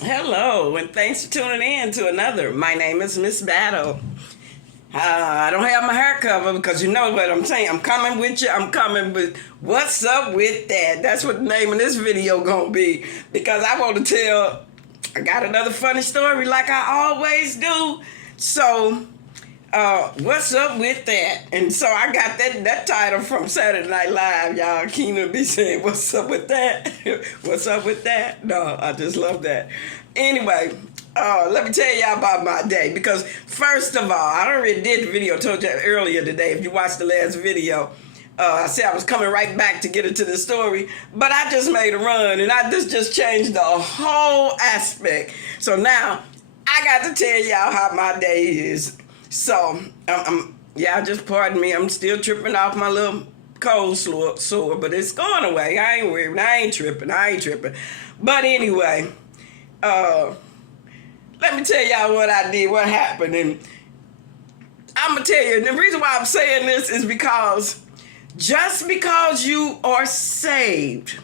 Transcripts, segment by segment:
Hello, and thanks for tuning in to another. My name is Miss Battle. I don't have my hair covered because you know what I'm saying. I'm coming with you. I'm coming with what's up with that. That's what the name of this video gonna be because I want to tell. I got another funny story like I always do. So what's up with that? And so I got that title from Saturday Night Live, y'all. Keena be saying, "What's up with that? What's up with that?" No, I just love that. Anyway, let me tell y'all about my day because first of all, I already did the video. Told you earlier today. If you watched the last video. I said I was coming right back to get into the story, but I just made a run and I just changed the whole aspect. So now I got to tell y'all how my day is. So, yeah, just pardon me. I'm still tripping off my little cold sore, but it's going away. I ain't worried. I ain't tripping. But anyway, let me tell y'all what I did, what happened. And I'm going to tell you, the reason why I'm saying this is because just because you are saved,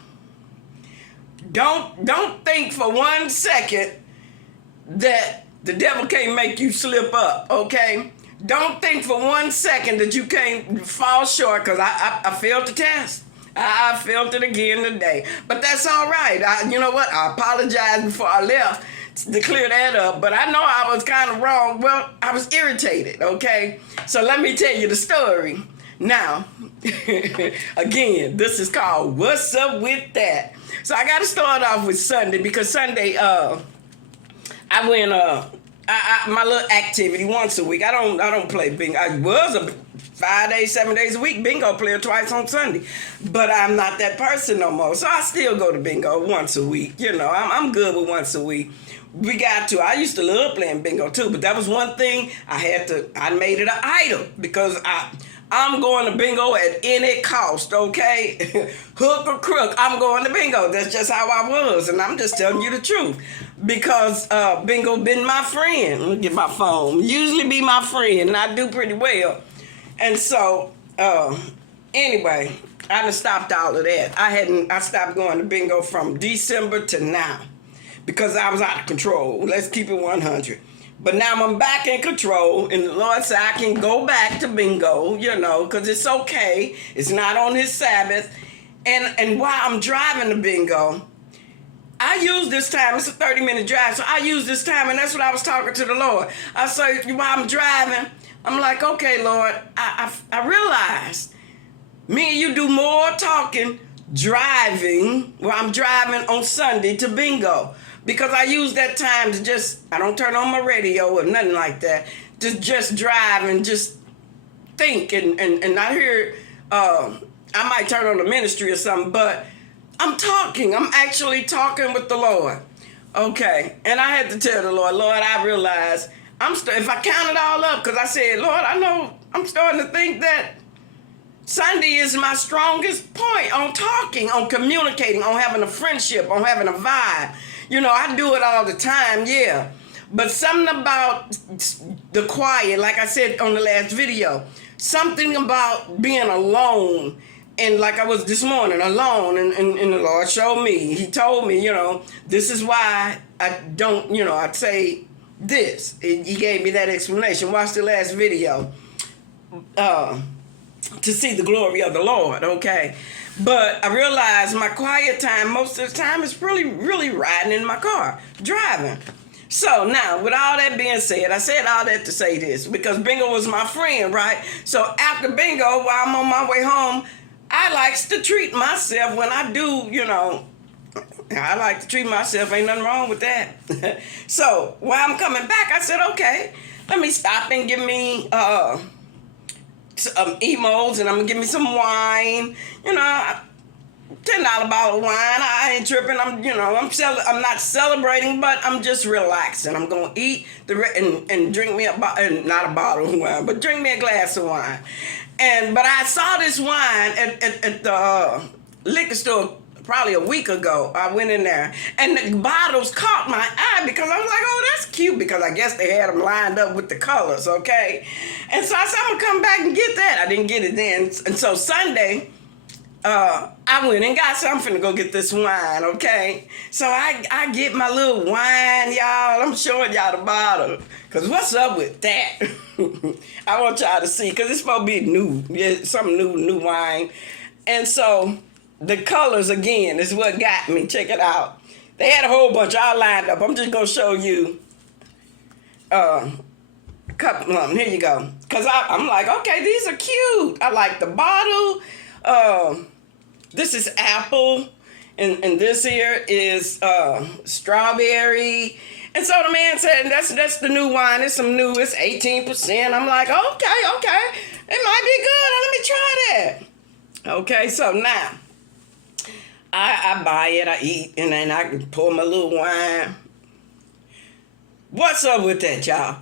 don't think for 1 second that the devil can't make you slip up, okay? Don't think for 1 second that you can't fall short, because I failed the test. I failed it again today. But that's all right. You know what? I apologized before I left to clear that up, but I know I was kind of wrong. Well, I was irritated, okay? So let me tell you the story. Now, again, this is called What's Up With That? So I got to start off with Sunday because Sunday, I went my little activity once a week. I don't play bingo. I was a 5 days, 7 days a week bingo player twice on Sunday, but I'm not that person no more. So I still go to bingo once a week. You know, I'm good with once a week. I used to love playing bingo too, but that was one thing I made it an idol because I'm going to bingo at any cost, okay? Hook or crook, I'm going to bingo. That's just how I was, and I'm just telling you the truth. Because bingo been my friend. Let me get my phone. Usually be my friend, and I do pretty well. And so, anyway, I done stopped all of that. I stopped going to bingo from December to now because I was out of control. Let's keep it 100. But now I'm back in control, and the Lord said I can go back to bingo, you know, because it's okay. It's not on His Sabbath. And while I'm driving to bingo, I use this time. It's a 30-minute drive, so I use this time, and that's what I was talking to the Lord. I say, while I'm driving, I'm like, okay, Lord, I realized me and you do more talking driving while I'm driving on Sunday to bingo. Because I use that time to I don't turn on my radio or nothing like that. Just drive and just think. And I hear, I might turn on the ministry or something, but I'm talking. I'm actually talking with the Lord. Okay. And I had to tell the Lord, I realize if I count it all up, because I said, Lord, I know I'm starting to think that Sunday is my strongest point on talking, on communicating, on having a friendship, on having a vibe. You know, I do it all the time, yeah. But something about the quiet, like I said on the last video, something about being alone. And like I was this morning, alone, and the Lord showed me. He told me, you know, this is why I don't, you know, I'd say this. He gave me that explanation. Watch the last video to see the glory of the Lord, okay? But I realized my quiet time, most of the time, is really riding in my car, driving. So now, with all that being said, I said all that to say this, because bingo was my friend, right? So after bingo, while I'm on my way home, I likes to treat myself when I do, you know, I like to treat myself. Ain't nothing wrong with that. So while I'm coming back, I said, okay, let me stop and give me some emos, and I'm gonna give me some wine. You know, $10 bottle of wine. I ain't tripping. I'm not celebrating, but I'm just relaxing. I'm gonna eat and drink me not a bottle of wine, but drink me a glass of wine. But I saw this wine at the liquor store probably a week ago. I went in there, and the bottles caught my eye because I was like, oh, that's cute, because I guess they had them lined up with the colors, okay? And so I said, I'm going to come back and get that. I didn't get it then. And so Sunday, I went and got some. I'm finna go get this wine, okay? So I get my little wine, y'all. I'm showing y'all the bottle. Cause what's up with that? I want y'all to see, cause it's supposed to be new. Yeah, some new wine. And so the colors again is what got me. Check it out. They had a whole bunch all lined up. I'm just gonna show you a couple of them. Here you go. Cause I'm like, okay, these are cute. I like the bottle. This is apple, and this here is strawberry. And so the man said, that's the new wine. It's some new, it's 18%. I'm like, okay. It might be good. Let me try that. Okay, so now, I buy it, I eat, and then I can pour my little wine. What's up with that, y'all?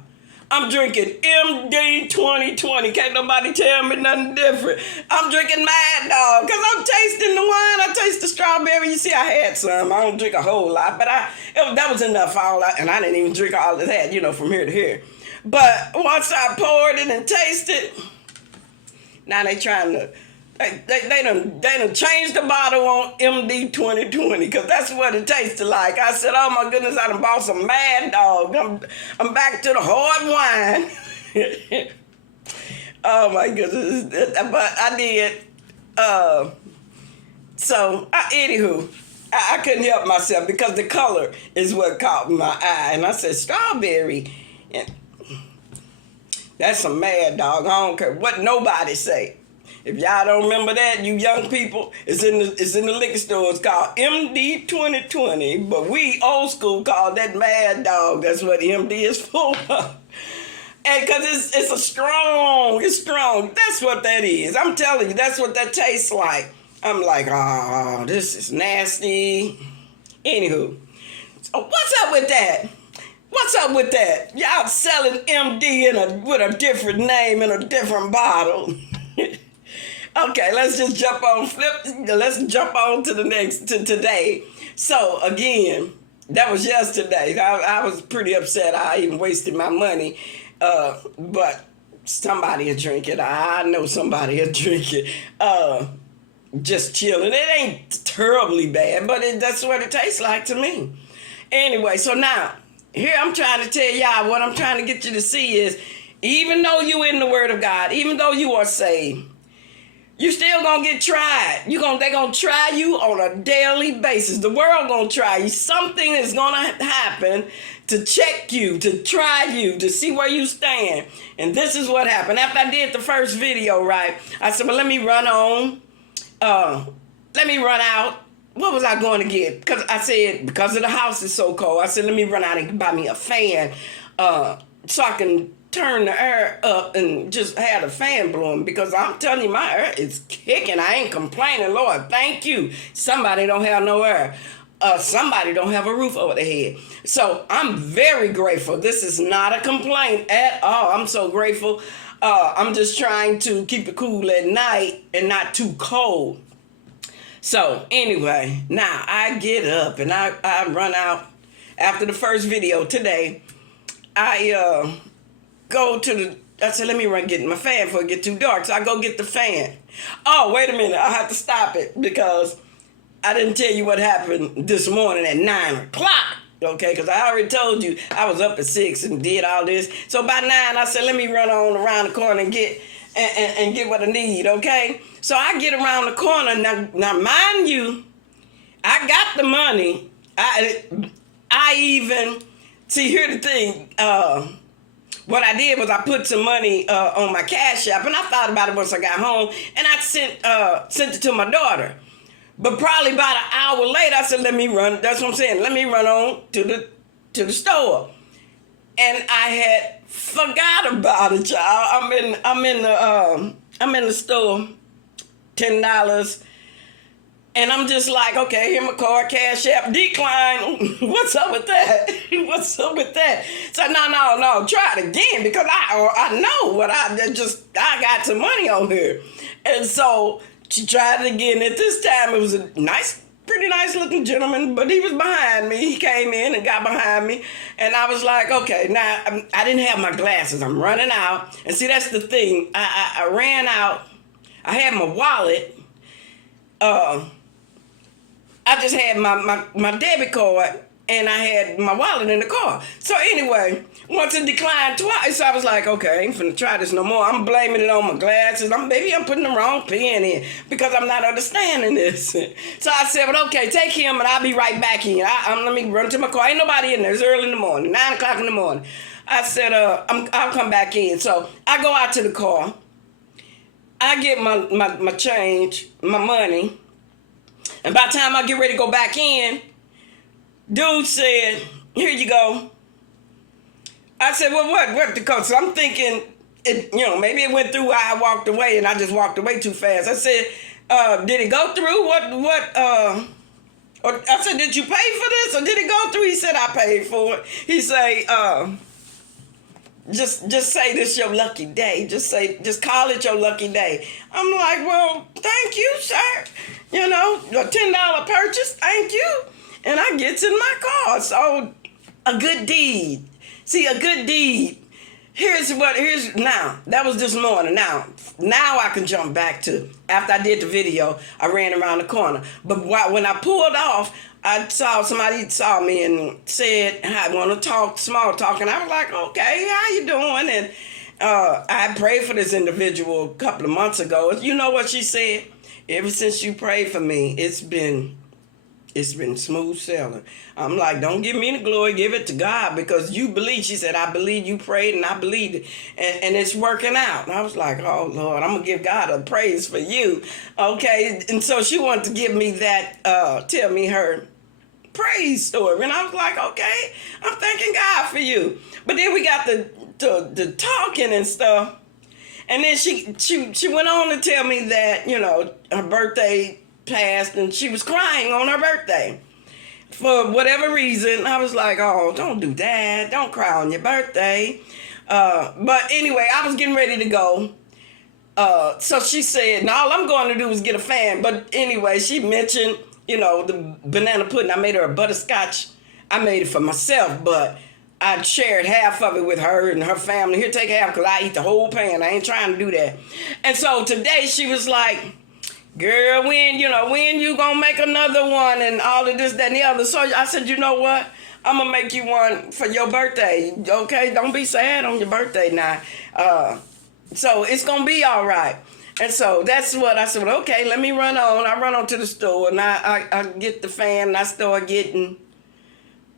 I'm drinking MD 2020. Can't nobody tell me nothing different. I'm drinking Mad Dog because I'm tasting the wine. I taste the strawberry. You see, I had some. I don't drink a whole lot, but that was enough. And I didn't even drink all of that, from here to here. But once I poured it and tasted, now they trying to. They done changed the bottle on MD 2020 because that's what it tasted like. I said, oh my goodness, I done bought some Mad Dog. I'm back to the hard wine. Oh my goodness. But I did. Anywho, I couldn't help myself because the color is what caught my eye. And I said, strawberry. And that's some Mad Dog. I don't care what nobody say. If y'all don't remember that, you young people, it's in the liquor store. It's called MD 2020, but we old school call that Mad Dog. That's what MD is for. And because it's strong. That's what that is. I'm telling you, that's what that tastes like. I'm like, oh, this is nasty. Anywho, so what's up with that? What's up with that? Y'all selling MD with a different name in a different bottle. Okay, let's just jump on to today. So again, that was yesterday. I was pretty upset. I even wasted my money. But somebody will drink it. I know somebody will drink it. Just chilling. It ain't terribly bad, but that's what it tastes like to me. Anyway, so now, here I'm trying to tell y'all what I'm trying to get you to see is, even though you in the Word of God, even though you are saved, you still gonna get tried. They gonna try you on a daily basis. The world gonna try you. Something is gonna happen to check you, to try you, to see where you stand. And this is what happened. After I did the first video, right, I said, well, let me run on. Let me run out. What was I going to get? Because I said, because of the house is so cold, I said, let me run out and buy me a fan so I can turn the air up and just have the fan blowing, because I'm telling you, my air is kicking. I ain't complaining. Lord, thank you. Somebody don't have no air. Somebody don't have a roof over their head. So I'm very grateful. This is not a complaint at all. I'm so grateful. I'm just trying to keep it cool at night and not too cold. So anyway, now I get up and I run out after the first video today. I said, let me run get my fan before it get too dark. So I go get the fan. Oh, wait a minute. I have to stop it because I didn't tell you what happened this morning at 9 o'clock. Okay, because I already told you I was up at 6 and did all this. So by 9, I said, let me run on around the corner and get what I need, okay? So I get around the corner. Now mind you, I got the money. I even, see, here's the thing. What I did was I put some money on my Cash App, and I thought about it once I got home, and I sent it to my daughter. But probably about an hour later, I said, let me run. That's what I'm saying. Let me run on to the store. And I had forgot about it, y'all. I'm in the store, $10. And I'm just like, okay, here my card, Cash App, decline. What's up with that? What's up with that? So no, try it again, because I know what I got some money on here. And so she tried it again. At this time, it was a pretty nice looking gentleman, but he was behind me. He came in and got behind me. And I was like, okay, now I didn't have my glasses. I'm running out. And see, that's the thing. I ran out. I had my wallet. I just had my debit card and I had my wallet in the car. So anyway, once it declined twice, I was like, okay, I ain't finna try this no more. I'm blaming it on my glasses. Maybe I'm putting the wrong pen in because I'm not understanding this. So I said, but okay, take him and I'll be right back in. Let me run to my car. Ain't nobody in there. It's early in the morning, 9 o'clock in the morning. I said, I'll come back in. So I go out to the car. I get my change, my money. And by the time I get ready to go back in, dude said, here you go. I said, well, what the cost? So I'm thinking, maybe it went through, I walked away and I just walked away too fast. I said, did it go through? I said, did you pay for this or did it go through? He said, I paid for it. He said, just say this your lucky day. Just call it your lucky day. I'm like, well, thank you, sir. A $10 purchase, thank you. And I gets in my car. So a good deed. See, a good deed. Now, that was this morning. Now I can jump back to, after I did the video, I ran around the corner. But when I pulled off, somebody saw me and said, I want to talk, small talk. And I was like, okay, how you doing? And I prayed for this individual a couple of months ago. You know what she said? Ever since you prayed for me, it's been smooth sailing. I'm like, don't give me the glory, give it to God, because you believe. She said, I believe you prayed and I believed it. And it's working out. And I was like, oh, Lord, I'm going to give God a praise for you. Okay. And so she wanted to give me that, tell me her praise story. And I was like, okay, I'm thanking God for you. But then we got the talking and stuff. And then she went on to tell me that, her birthday passed and she was crying on her birthday for whatever reason. I was like, oh, don't do that. Don't cry on your birthday. But anyway, I was getting ready to go. So she said, no, all I'm going to do is get a fan. But anyway, she mentioned, the banana pudding. I made her a butterscotch. I made it for myself, but I shared half of it with her and her family. Here, take half because I eat the whole pan. I ain't trying to do that. And so today she was like, girl, when you gonna make another one and all of this, that, and the other. So I said, you know what? I'm gonna make you one for your birthday. Okay? Don't be sad on your birthday now. So it's gonna be all right. And so that's what I said, okay, let me run on. I run on to the store and I get the fan and I start getting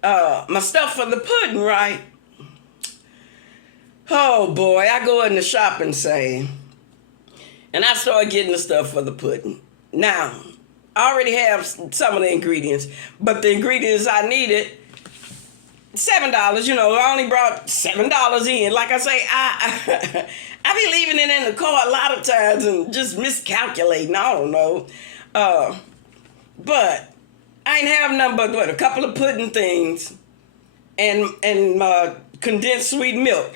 my stuff for the pudding, right? Oh boy, I go in the shopping sale and I start getting the stuff for the pudding. Now, I already have some of the ingredients, but the ingredients I needed, $7, I only brought $7 in. Like I say, I be leaving it in the car a lot of times and just miscalculating. I don't know. But I ain't have nothing but a couple of pudding things and condensed sweet milk.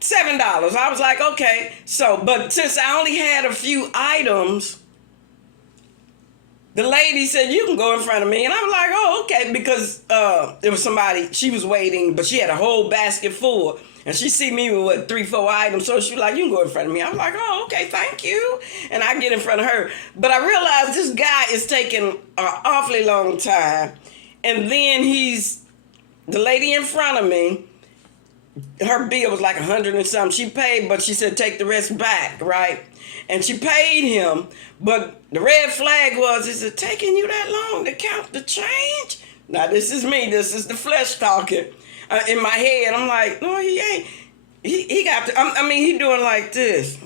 $7. I was like, okay. So, but since I only had a few items, the lady said, you can go in front of me. And I was like, oh, okay. Because there was somebody, she was waiting, but she had a whole basket full. And she see me with 3-4 items. So she was like, you can go in front of me. I was like, oh, okay, thank you. And I get in front of her. But I realized this guy is taking an awfully long time. And then the lady in front of me, her bill was like 100 and something. She paid, but she said, take the rest back, right? And she paid him. But the red flag was, is it taking you that long to count the change? Now, this is me. This is the flesh talking. In my head, I'm like, no, he ain't. He got to, he doing like this.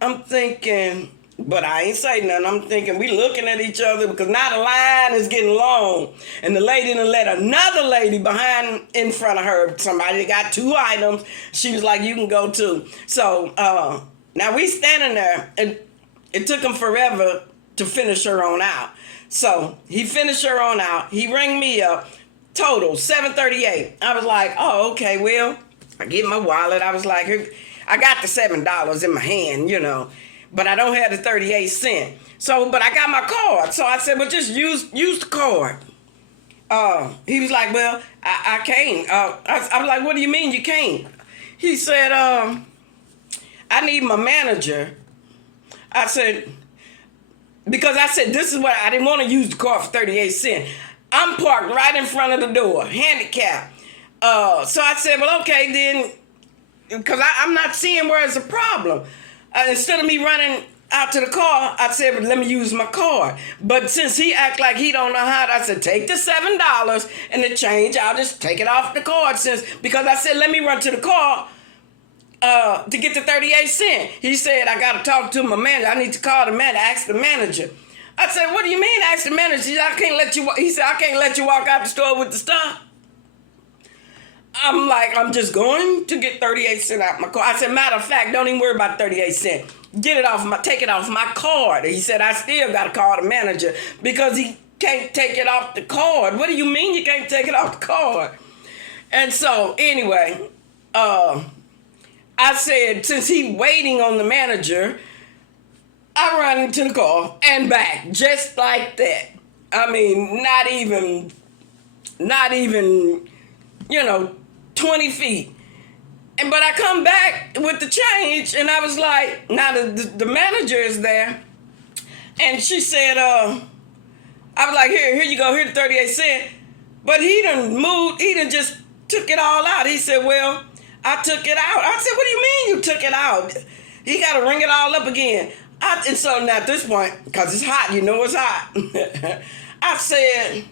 I'm thinking, but I ain't saying nothing. I'm thinking, we looking at each other because now the line is getting long. And the lady done let another lady in front of her, somebody that got 2 items, she was like, you can go too. So now we standing there, and it took him forever to finish her on out. So he finished her on out. He rang me up. Total $7.38. I was like, oh, okay, well, I get my wallet. I was like, I got the $7 in my hand, but I don't have the 38 cents. So, but I got my card. So I said, well, just use the card. He was like, well, I can't. I was like, what do you mean you can't? He said, I need my manager. I said, because I said, this is what I didn't want to use the car for 38 cents. I'm parked right in front of the door, handicapped. So I said, well, okay, then, because I'm not seeing where it's a problem. Instead of me running out to the car, I said, well, let me use my card. But since he act like he don't know how, I said, take the $7 and the change. I'll just take it off the card because I said, let me run to the car to get the 38 cents. He said, I got to talk to my manager. I need to call the manager, ask the manager. I said, what do you mean ask the manager? He said, I can't let you walk out the store with the stuff. I'm like, I'm just going to get 38 cents out my car. I said, matter of fact, don't even worry about 38 cents. Take it off my card. He said, I still got to call the manager because he can't take it off the card. What do you mean you can't take it off the card? And so, anyway, I said, since he waiting on the manager, I run into the car and back, just like that. I mean, not even, 20 feet. But I come back with the change, and I was like, now the manager is there, and she said, I was like, here you go, here the 38 cents. But he done just took it all out. He said, well, I took it out. I said, what do you mean you took it out? He got to ring it all up again. And so now at this point, because it's hot, it's hot. I said,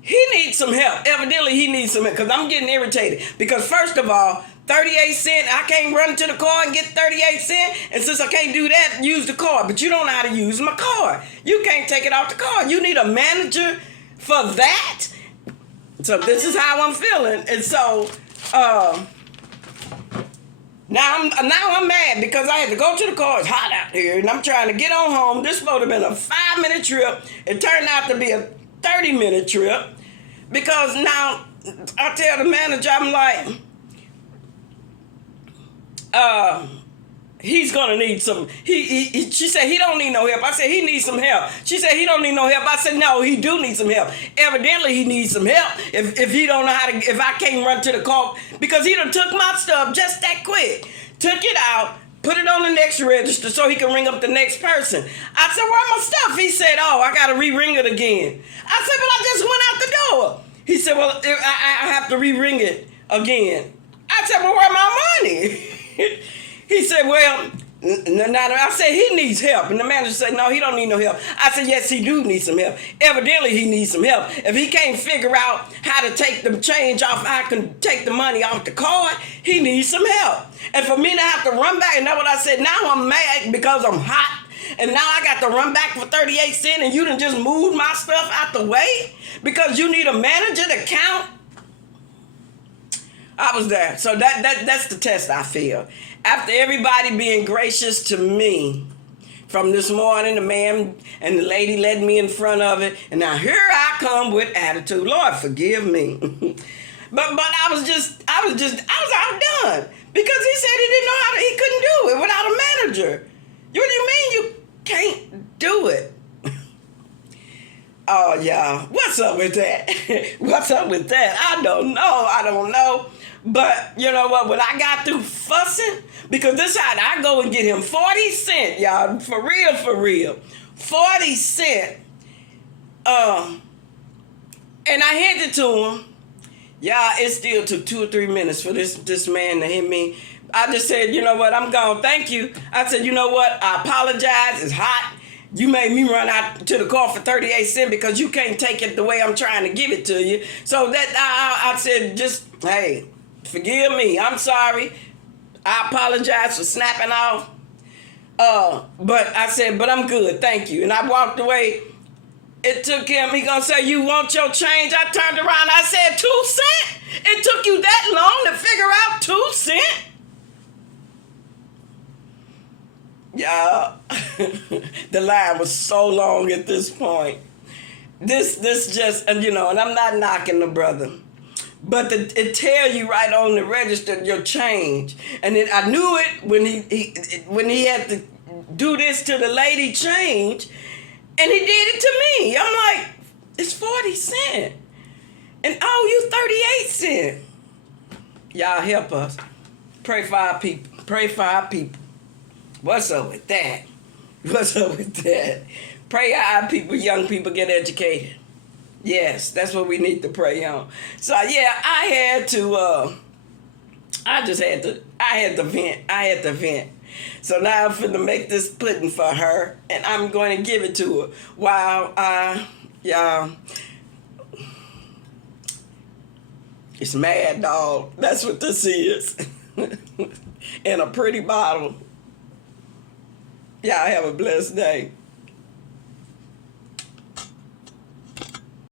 he needs some help. Evidently, he needs some help because I'm getting irritated. Because first of all, 38 cents, I can't run to the car and get 38 cents. And since I can't do that, use the card. But you don't know how to use my card. You can't take it off the card. You need a manager for that. So this is how I'm feeling. And so now I'm mad because I had to go to the car. It's hot out here, and I'm trying to get on home. This would have been a 5-minute trip. It turned out to be a 30-minute trip because now I tell the manager, I'm like, he's gonna need some. She said he don't need no help. I said he needs some help. She said he don't need no help. I said no, he do need some help. Evidently he needs some help. If he don't know how to, if I can't run to the car because he done took my stuff just that quick, took it out, put it on the next register so he can ring up the next person. I said, where my stuff? He said, oh, I gotta re-ring it again. I said, but I just went out the door. He said, well, I have to re-ring it again. I said, well, where my money? He said, well, I said, he needs help. And the manager said, no, he don't need no help. I said, yes, he do need some help. Evidently, he needs some help. If he can't figure out how to take the change off, I can take the money off the card, he needs some help. And for me to have to run back, and that's what I said, now I'm mad because I'm hot. And now I got to run back for 38 cents and you done just moved my stuff out the way because you need a manager to count. I was there. So that's the test I feel. After everybody being gracious to me from this morning, the man and the lady led me in front of it, and now here I come with attitude. Lord, forgive me. but I was outdone because he said he didn't know how to, he couldn't do it without a manager. What do you mean you can't do it? Oh, y'all, what's up with that? What's up with that? I don't know. But you know what? When I got through fussing, because this how I go and get him 40 cents, y'all, for real. 40 cents. And I handed it to him. Y'all, it still took 2 or 3 minutes for this man to hit me. I just said, you know what? I'm gone. Thank you. I said, you know what? I apologize. It's hot. You made me run out to the car for 38 cents because you can't take it the way I'm trying to give it to you. So that I said, just, hey, forgive me. I'm sorry. I apologize for snapping off. But I said, but I'm good. Thank you. And I walked away. It took him, he gonna say, you want your change? I turned around, I said, 2 cents? It took you that long to figure out 2 cents? Yeah, the line was so long at this point. This just, and and I'm not knocking the brother, but it tell you right on the register your change. And then I knew it when he had to do this to the lady change, and he did it to me. I'm like, it's 40 cents, and you 38 cents. Y'all help us. Pray for our people. Pray for our people. What's up with that? Pray our people, young people get educated. Yes, that's what we need to pray on. So yeah, I had to vent. I had to vent. So now I'm finna make this pudding for her, and I'm going to give it to her while y'all, it's Mad Dog. That's what this is. In a pretty bottle. Y'all have a blessed day.